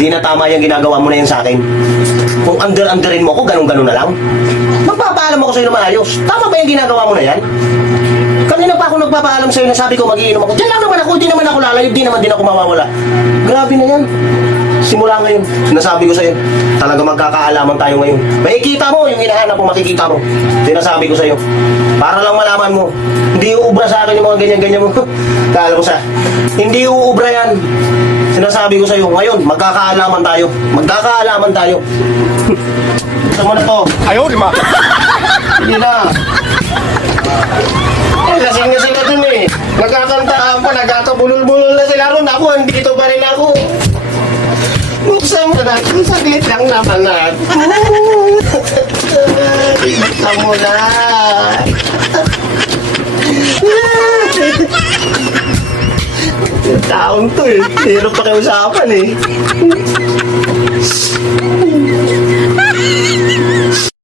Hindi na tama yung ginagawa mo na yan sa akin. Kung under-underin mo ko, ganun-ganun na lang. Magpapaalam ako sa'yo na maayos. Tama ba yung ginagawa mo na yan? Kanina pa ako nagpapaalam sa'yo na sabi ko magiinom ako. Diyan lang naman ako, di naman ako lalayo, di naman din ako mawawala. Grabe na yan. Simula ngayon, sinasabi ko sa'yo, talaga magkakaalaman tayo ngayon. Makikita mo yung hinahanap mo, makikita mo. Sinasabi ko sa'yo, para lang malaman mo, hindi uubra sa akin yung mga ganyan-ganyan mo. Kala ko sa, hindi uubra yan. Sinasabi ko sa'yo, ngayon, magkakaalaman tayo. Magkakaalaman tayo. Gusto mo na to? Ayaw, di ma. Hindi na. Lasing-lasing na dun eh. Nagkakantaan pa, nagkakabulol-bulol na sila ron. Ako, andito pa rin ako. Buksan mo na. Saglit lang naman na. Buksan mo na. Yung taong to eh. Hirap pakiusapan eh.